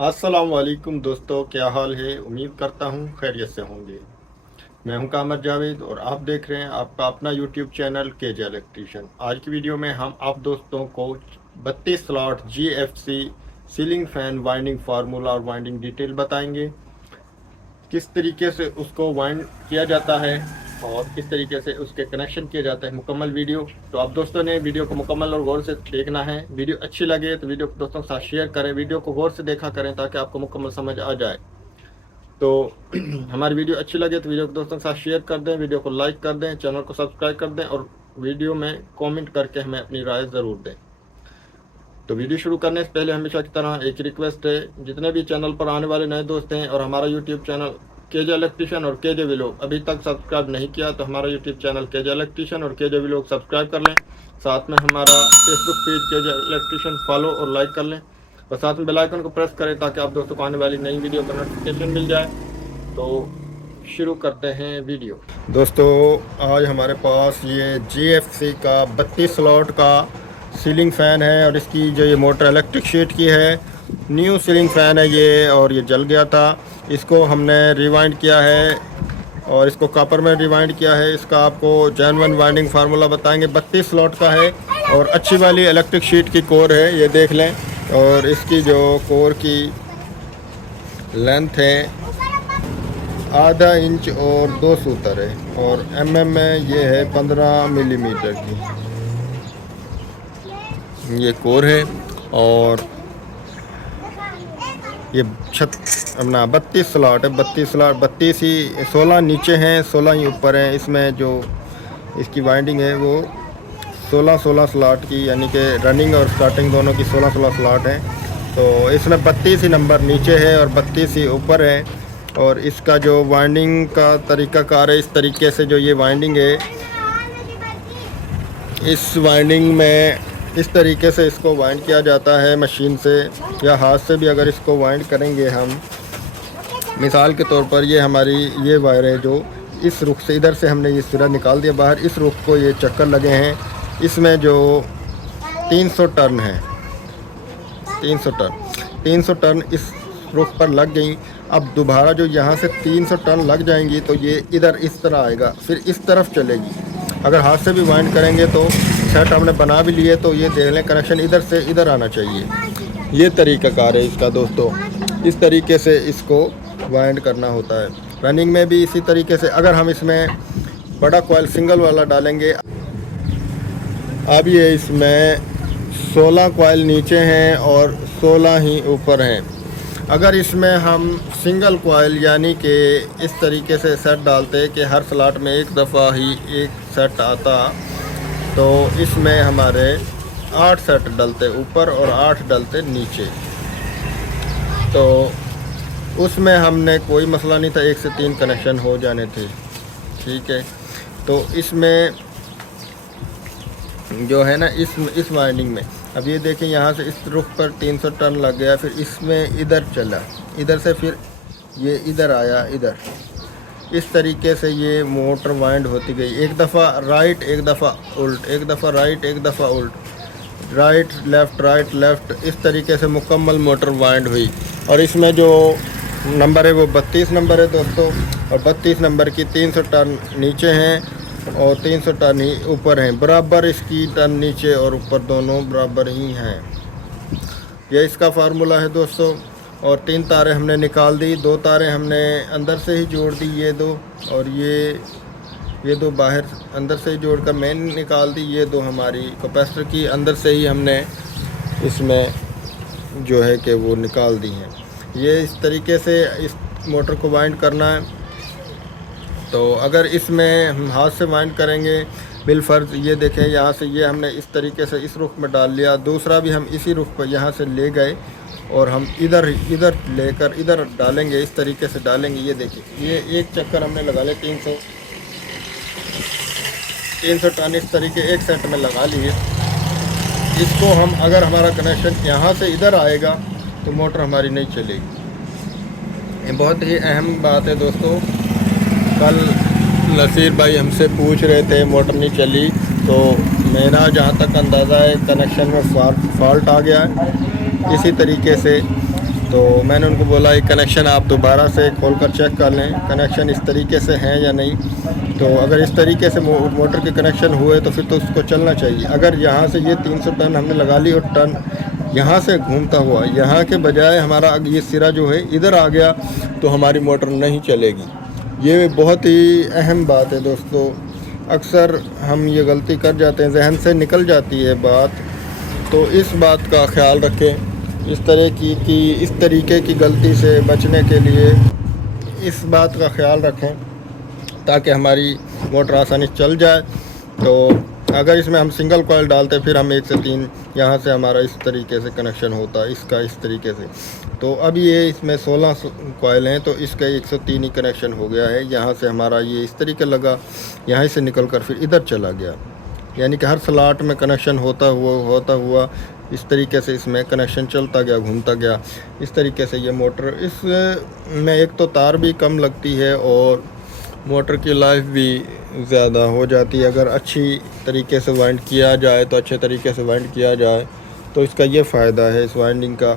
अस्सलाम वालेकुम दोस्तों, क्या हाल है। उम्मीद करता हूँ खैरियत से होंगे। मैं हूं कामर जावेद और आप देख रहे हैं आपका अपना यूट्यूब चैनल केजे इलेक्ट्रीशियन। आज की वीडियो में हम आप दोस्तों को 32 slot GFC ceiling fan winding formula और वाइंडिंग डिटेल बताएंगे। किस तरीके से उसको वाइंड किया जाता है और किस तरीके से उसके कनेक्शन किए जाते हैं, मुकम्मल वीडियो। तो आप दोस्तों ने वीडियो को मुकम्मल और गौर से देखना है। वीडियो अच्छी लगे तो वीडियो को दोस्तों के साथ शेयर करें, वीडियो को गौर से देखा करें ताकि आपको मुकम्मल समझ आ जाए। तो हमारी वीडियो अच्छी लगे तो वीडियो को दोस्तों के साथ शेयर कर दें, वीडियो को लाइक कर दें, चैनल को सब्सक्राइब कर दें और वीडियो में कमेंट करके हमें अपनी राय ज़रूर दें। तो वीडियो शुरू करने से पहले हमेशा की तरह एक रिक्वेस्ट है, जितने भी चैनल पर आने वाले नए दोस्त हैं और हमारा यूट्यूब चैनल केजे इलेक्ट्रीशियन और केजे व्लॉग अभी तक सब्सक्राइब नहीं किया तो हमारा यूट्यूब चैनल केजे इलेक्ट्रीशियन और केजे व्लॉग सब्सक्राइब कर लें। साथ में हमारा Facebook page KJ electrician follow और लाइक कर लें और साथ में बेल आइकन को प्रेस करें ताकि आप दोस्तों को आने वाली नई वीडियो का नोटिफिकेशन मिल जाए। तो शुरू करते हैं वीडियो। दोस्तों आज हमारे पास ये जीएफसी का 32 स्लॉट का सीलिंग फ़ैन है और इसकी जो ये मोटर इलेक्ट्रिक शीट की है, न्यू सीलिंग फ़ैन है ये, और ये जल गया था। इसको हमने रिवाइंड किया है और इसको कॉपर में रिवाइंड किया है। इसका आपको जेन्युइन वाइंडिंग फार्मूला बताएंगे। 32 स्लॉट का है और अच्छी वाली इलेक्ट्रिक शीट की कोर है, ये देख लें। और इसकी जो कोर की लेंथ है आधा इंच और 2 सूतर है और mm में ये है 15 मिलीमीटर की ये कोर है। और ये छत अपना 32 स्लॉट है। 32 स्लॉट 32 ही 16 नीचे हैं, 16 ही ऊपर हैं। इसमें जो इसकी वाइंडिंग है वो 16 स्लॉट की, यानी कि रनिंग और स्टार्टिंग दोनों की 16 स्लॉट हैं। तो इसमें 32 ही नंबर नीचे है और 32 ही ऊपर है। और इसका जो वाइंडिंग का तरीक़ाकार है, इस तरीके से जो ये वाइंडिंग है, इस वाइंडिंग में इस तरीके से इसको वाइंड किया जाता है मशीन से या हाथ से भी। अगर इसको वाइंड करेंगे हम, मिसाल के तौर पर ये हमारी ये वायर है जो इस रुख से, इधर से हमने ये सिरा निकाल दिया बाहर, इस रुख को ये चक्कर लगे हैं। इसमें जो 300 टर्न है, 300 टर्न इस रुख पर लग गई। अब दोबारा जो यहाँ से 300 टर्न लग जाएंगी तो ये इधर इस तरह आएगा, फिर इस तरफ चलेगी। अगर हाथ से भी वाइंड करेंगे तो सेट हमने बना भी लिए, तो ये देख लें कनेक्शन इधर से इधर आना चाहिए। ये तरीक़ाकार है इसका दोस्तों, इस तरीके से इसको वाइंड करना होता है। रनिंग में भी इसी तरीके से। अगर हम इसमें बड़ा कॉइल सिंगल वाला डालेंगे, अब ये इसमें 16 कॉइल नीचे हैं और 16 ही ऊपर हैं। अगर इसमें हम सिंगल कॉइल यानी कि इस तरीके से सेट डालते कि हर स्लॉट में एक दफ़ा ही एक सेट आता, तो इसमें हमारे 8 सेट डलते ऊपर और 8 डलते नीचे। तो उसमें हमने कोई मसला नहीं था, 1 से 3 कनेक्शन हो जाने थे, ठीक है। तो इसमें जो है ना, इस वाइंडिंग में अब ये देखें, यहाँ से इस रुख पर 300 टर्न लग गया, फिर इसमें इधर चला, इधर से फिर ये इधर आया, इधर इस तरीके से ये मोटर वाइंड होती गई। एक दफ़ा राइट, एक दफ़ा उल्ट, एक दफ़ा राइट, एक दफ़ा उल्ट, राइट लेफ़्ट, इस तरीके से मुकम्मल मोटर वाइंड हुई। और इसमें जो नंबर है वो 32 नंबर है दोस्तों, और 32 नंबर की 300 टर्न नीचे हैं और 300 टर्न ही ऊपर हैं। बराबर इसकी टर्न नीचे और ऊपर दोनों बराबर ही हैं। यह इसका फार्मूला है दोस्तों। और 3 तारें हमने निकाल दी, 2 तारें हमने अंदर से ही जोड़ दी, ये 2, और ये 2 बाहर अंदर से ही जोड़कर मेन निकाल दी। ये 2 हमारी कैपेसिटर की अंदर से ही हमने इसमें जो है कि वो निकाल दी हैं। ये इस तरीके से इस मोटर को वाइंड करना है। तो अगर इसमें हम हाथ से वाइंड करेंगे बिलफर्ज, ये देखें यहाँ से ये हमने इस तरीके से इस रुख में डाल लिया, दूसरा भी हम इसी रुख पर यहाँ से ले गए और हम इधर लेकर इधर डालेंगे, इस तरीके से डालेंगे। ये देखिए, ये एक चक्कर हमने लगा लिया, 300 टर्न इस तरीके एक सेट में लगा लिए। इसको हम, अगर हमारा कनेक्शन यहाँ से इधर आएगा तो मोटर हमारी नहीं चलेगी। ये बहुत ही अहम बात है दोस्तों। कल नसीर भाई हमसे पूछ रहे थे मोटर नहीं चली, तो मेरा जहाँ तक अंदाज़ा है कनेक्शन में फॉल्ट आ गया है। इसी तरीके से तो मैंने उनको बोला ये कनेक्शन आप दोबारा से खोल कर चेक कर लें कनेक्शन इस तरीके से हैं या नहीं। तो अगर इस तरीके से मोटर के कनेक्शन हुए तो फिर तो उसको चलना चाहिए। अगर यहाँ से ये 300 टन हमने लगा ली और टन यहाँ से घूमता हुआ यहाँ के बजाय हमारा ये सिरा जो है इधर आ गया तो हमारी मोटर नहीं चलेगी। ये बहुत ही अहम बात है दोस्तों। अक्सर हम ये गलती कर जाते हैं, जहन से निकल जाती है बात। तो इस बात का ख्याल रखें। इस तरीके की गलती से बचने के लिए इस बात का ख्याल रखें ताकि हमारी मोटर आसानी से चल जाए। तो अगर इसमें हम सिंगल कॉइल डालते फिर हम 1 से 3 यहाँ से हमारा इस तरीके से कनेक्शन होता इसका इस तरीके से। तो अब ये इसमें 16 कॉइल हैं तो इसका 103 ही कनेक्शन हो गया है। यहाँ से हमारा ये इस तरीके लगा, यहाँ से निकल कर फिर इधर चला गया, यानी कि हर स्लॉट में कनेक्शन होता हुआ इस तरीके से इसमें कनेक्शन चलता गया, घूमता गया। इस तरीके से ये मोटर इसमें एक तो तार भी कम लगती है और मोटर की लाइफ भी ज़्यादा हो जाती है। अगर अच्छी तरीके से वाइंड किया जाए तो अच्छे तरीके से वाइंड किया जाए तो इसका ये फ़ायदा है इस वाइंडिंग का।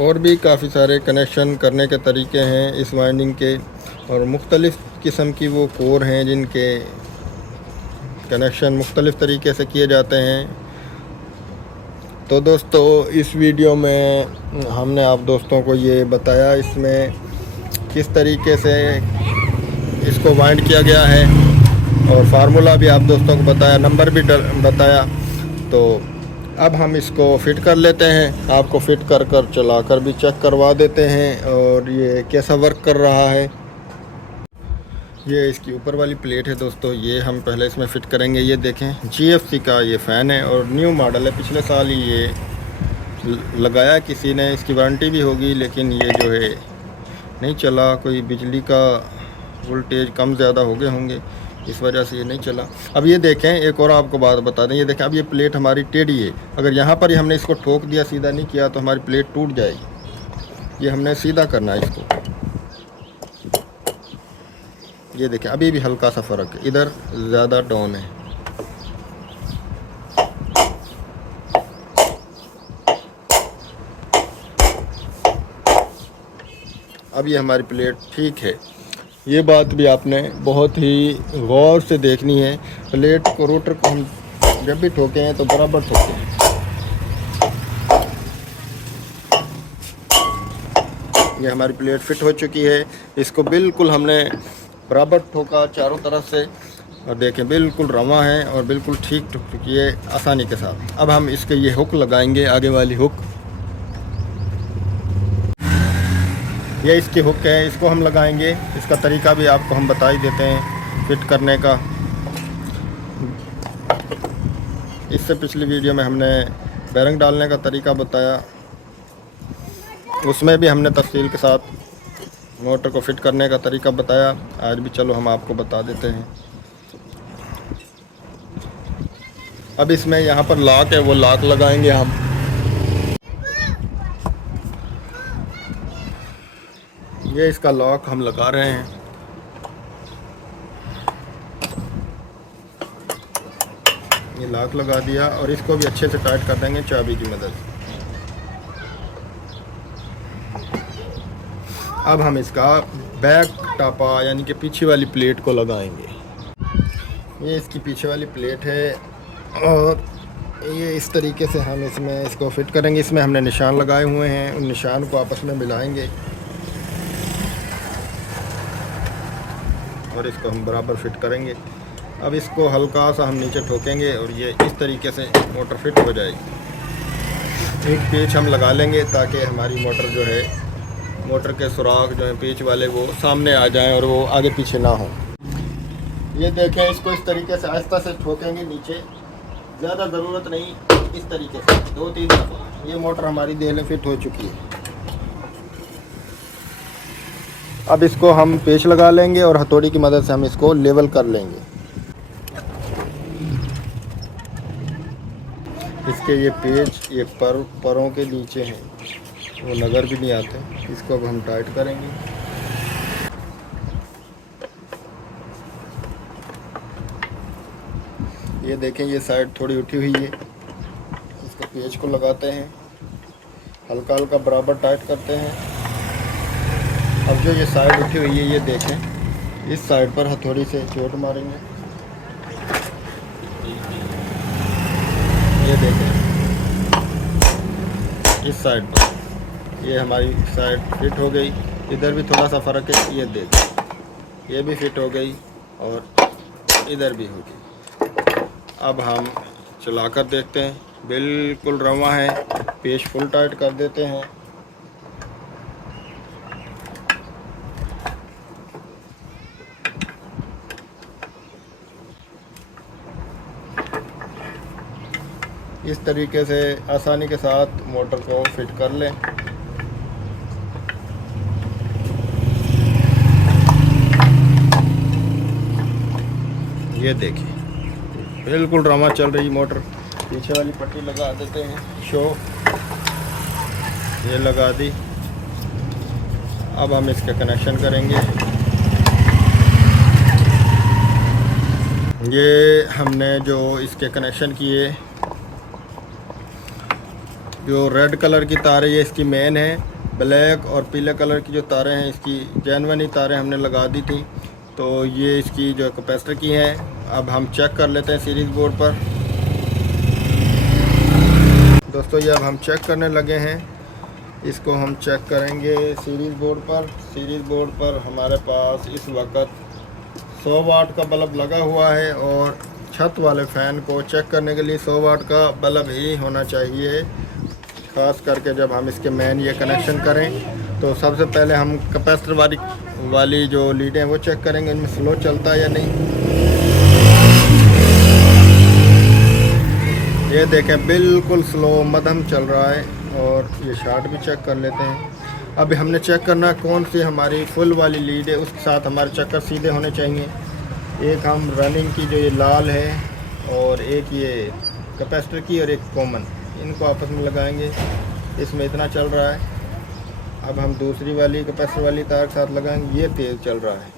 और भी काफ़ी सारे कनेक्शन करने के तरीके हैं इस वाइंडिंग के, और मुख्तलिफ़ किस्म की वो कोर हैं जिनके कनेक्शन मुख्तलिफ़ तरीके से किए जाते हैं। तो दोस्तों इस वीडियो में हमने आप दोस्तों को ये बताया इसमें किस तरीके से इसको वाइंड किया गया है, और फार्मूला भी आप दोस्तों को बताया, नंबर भी बताया। तो अब हम इसको फ़िट कर लेते हैं, आपको फ़िट कर चलाकर भी चेक करवा देते हैं और ये कैसा वर्क कर रहा है। ये इसकी ऊपर वाली प्लेट है दोस्तों, ये हम पहले इसमें फ़िट करेंगे। ये देखें GFC का ये फ़ैन है और न्यू मॉडल है, पिछले साल ही ये लगाया किसी ने, इसकी वारंटी भी होगी, लेकिन ये जो है नहीं चला। कोई बिजली का वोल्टेज कम ज़्यादा हो गए होंगे, इस वजह से ये नहीं चला। अब ये देखें, एक और आपको बात बता दें, ये देखें अब ये प्लेट हमारी टेढ़ी है। अगर यहाँ पर ही हमने इसको ठोक दिया, सीधा नहीं किया, तो हमारी प्लेट टूट जाएगी। ये हमने सीधा करना है इसको। ये देखें अभी भी हल्का सा फ़र्क है, इधर ज़्यादा डाउन है। अब ये हमारी प्लेट ठीक है। ये बात भी आपने बहुत ही गौर से देखनी है। प्लेट को, रोटर को हम जब भी ठोके हैं तो बराबर ठोके हैं। ये हमारी प्लेट फिट हो चुकी है। इसको बिल्कुल हमने बराबर ठोका चारों तरफ से, और देखें बिल्कुल रवा है और बिल्कुल ठीक ठुक चुकी है आसानी के साथ। अब हम इसके ये हुक लगाएंगे, आगे वाली हुक, ये इसकी हुक है, इसको हम लगाएंगे। इसका तरीका भी आपको हम बता ही देते हैं फिट करने का। इससे पिछली वीडियो में हमने बेरिंग डालने का तरीका बताया, उसमें भी हमने तफसील के साथ मोटर को फिट करने का तरीका बताया। आज भी चलो हम आपको बता देते हैं। अब इसमें यहाँ पर लॉक है, वो लॉक लगाएंगे हम। ये इसका लॉक हम लगा रहे हैं। ये लॉक लगा दिया और इसको भी अच्छे से टाइट कर देंगे चाबी की मदद से। अब हम इसका बैक टापा यानी कि पीछे वाली प्लेट को लगाएंगे। ये इसकी पीछे वाली प्लेट है और ये इस तरीके से हम इसमें इसको फिट करेंगे। इसमें हमने निशान लगाए हुए हैं, उन निशान को आपस में मिलाएंगे और इसको हम बराबर फिट करेंगे। अब इसको हल्का सा हम नीचे ठोकेंगे और ये इस तरीके से मोटर फिट हो जाएगी। एक पेच हम लगा लेंगे ताकि हमारी मोटर जो है, मोटर के सुराख जो है पेच वाले, वो सामने आ जाएं और वो आगे पीछे ना हो। ये देखें, इसको इस तरीके से आहिस्ता से ठोकेंगे नीचे, ज़्यादा ज़रूरत नहीं, इस तरीके से 2-3 दफ़ा। ये मोटर हमारी देहले फिट हो चुकी है। अब इसको हम पेच लगा लेंगे और हथौड़ी की मदद से हम इसको लेवल कर लेंगे। इसके ये पेच ये परों के नीचे हैं, वो नज़र भी नहीं आते। इसको अब हम टाइट करेंगे। ये देखें, ये साइड थोड़ी उठी हुई है, इसको पेच को लगाते हैं। हल्का हल्का बराबर टाइट करते हैं। अब जो ये साइड उठी हुई है ये देखें, इस साइड पर हथौड़ी से चोट मारेंगे। ये देखें इस साइड पर, ये हमारी साइड फिट हो गई। इधर भी थोड़ा सा फ़र्क है, ये देखें ये भी फिट हो गई और इधर भी हो गई। अब हम चला कर देखते हैं, बिल्कुल रवा है। पेच फुल टाइट कर देते हैं। इस तरीके से आसानी के साथ मोटर को फिट कर लें। ये देखिए बिल्कुल रवा चल रही मोटर। पीछे वाली पट्टी लगा देते हैं, शो ये लगा दी। अब हम इसका कनेक्शन करेंगे। ये हमने जो इसके कनेक्शन किए, जो रेड कलर की तारें ये इसकी मेन है, ब्लैक और पीले कलर की जो तारें हैं इसकी जेनवनी तारें हमने लगा दी थी। तो ये इसकी जो कैपेसिटर की है। अब हम चेक कर लेते हैं सीरीज़ बोर्ड पर। दोस्तों ये अब हम चेक करने लगे हैं, इसको हम चेक करेंगे सीरीज़ बोर्ड पर। सीरीज़ बोर्ड पर हमारे पास इस वक्त 100 वाट का बल्ब लगा हुआ है और छत वाले फ़ैन को चेक करने के लिए 100 वाट का बल्ब ही होना चाहिए। ख़ास करके जब हम इसके मेन ये कनेक्शन करें तो सबसे पहले हम कैपेसिटर वाली जो लीडें वो चेक करेंगे, इनमें स्लो चलता है या नहीं। ये देखें बिल्कुल स्लो मध्यम चल रहा है। और ये शार्ट भी चेक कर लेते हैं। अभी हमने चेक करना कौन सी हमारी फुल वाली लीड है, उसके साथ हमारे चक्कर सीधे होने चाहिए। एक हम रनिंग की जो ये लाल है और एक ये कैपेसिटर की और एक कॉमन, इनको आपस में लगाएंगे। इसमें इतना चल रहा है। अब हम दूसरी वाली कैपेसिटर वाली तार के साथ लगाएंगे, ये तेज़ चल रहा है।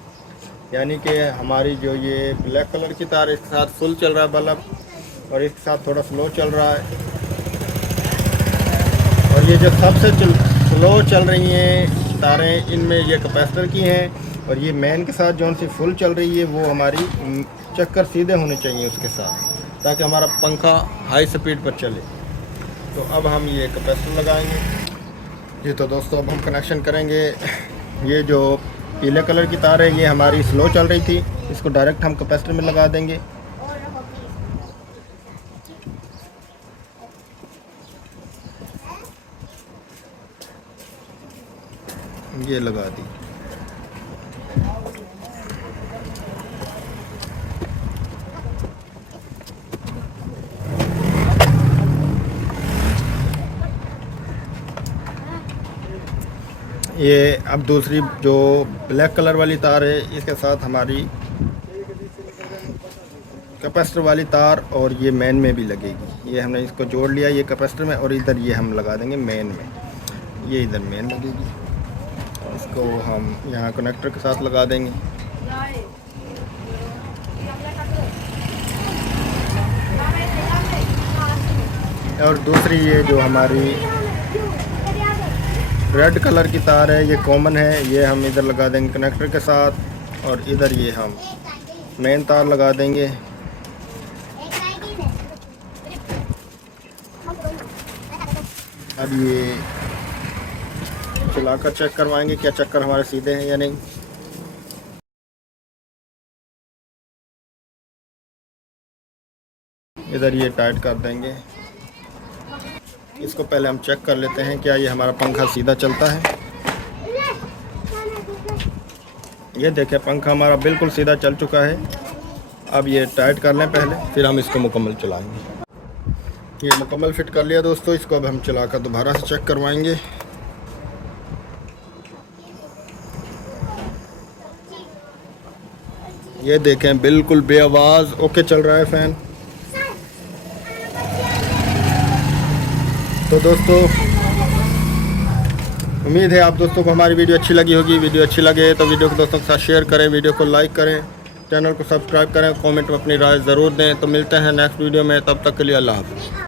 यानी कि हमारी जो ये ब्लैक कलर की तार इसके साथ फुल चल रहा है बल्ब और इसके साथ थोड़ा स्लो चल रहा है। और ये जो सबसे स्लो चल रही हैं तारें, इनमें ये कैपेसिटर की हैं और ये मेन के साथ जो सी फुल चल रही है वो हमारी चक्कर सीधे होने चाहिए उसके साथ, ताकि हमारा पंखा हाई स्पीड पर चले। तो अब हम ये कैपेसिटर लगाएंगे। जी तो दोस्तों अब हम कनेक्शन करेंगे। ये जो पीले कलर की तार है ये हमारी स्लो चल रही थी, इसको डायरेक्ट हम कैपेसिटर में लगा देंगे। ये लगा दी। ये अब दूसरी जो ब्लैक कलर वाली तार है इसके साथ हमारी कैपेसिटर वाली तार और ये मेन में भी लगेगी। ये हमने इसको जोड़ लिया ये कैपेसिटर में और इधर ये हम लगा देंगे मेन में। ये इधर मेन लगेगी, इसको हम यहाँ कनेक्टर के साथ लगा देंगे। और दूसरी ये जो हमारी रेड कलर की तार है ये कॉमन है, ये हम इधर लगा देंगे कनेक्टर के साथ और इधर ये हम मेन तार लगा देंगे। अब ये चलाकर चेक करवाएंगे क्या चक्कर हमारे सीधे हैं या नहीं। इधर ये टाइट कर देंगे। इसको पहले हम चेक कर लेते हैं क्या ये हमारा पंखा सीधा चलता है। ये देखें पंखा हमारा बिल्कुल सीधा चल चुका है। अब ये टाइट कर लें पहले, फिर हम इसको मुकम्मल चलाएंगे। ये मुकम्मल फिट कर लिया दोस्तों, इसको अब हम चलाकर दोबारा से चेक करवाएंगे। ये देखें बिल्कुल बेआवाज़ ओके चल रहा है फ़ैन। तो दोस्तों उम्मीद है आप दोस्तों को हमारी वीडियो अच्छी लगी होगी। वीडियो अच्छी लगे तो वीडियो को दोस्तों के साथ शेयर करें, वीडियो को लाइक करें, चैनल को सब्सक्राइब करें, कमेंट में अपनी राय ज़रूर दें। तो मिलते हैं नेक्स्ट वीडियो में, तब तक के लिए अल्लाह हाफ़िज़।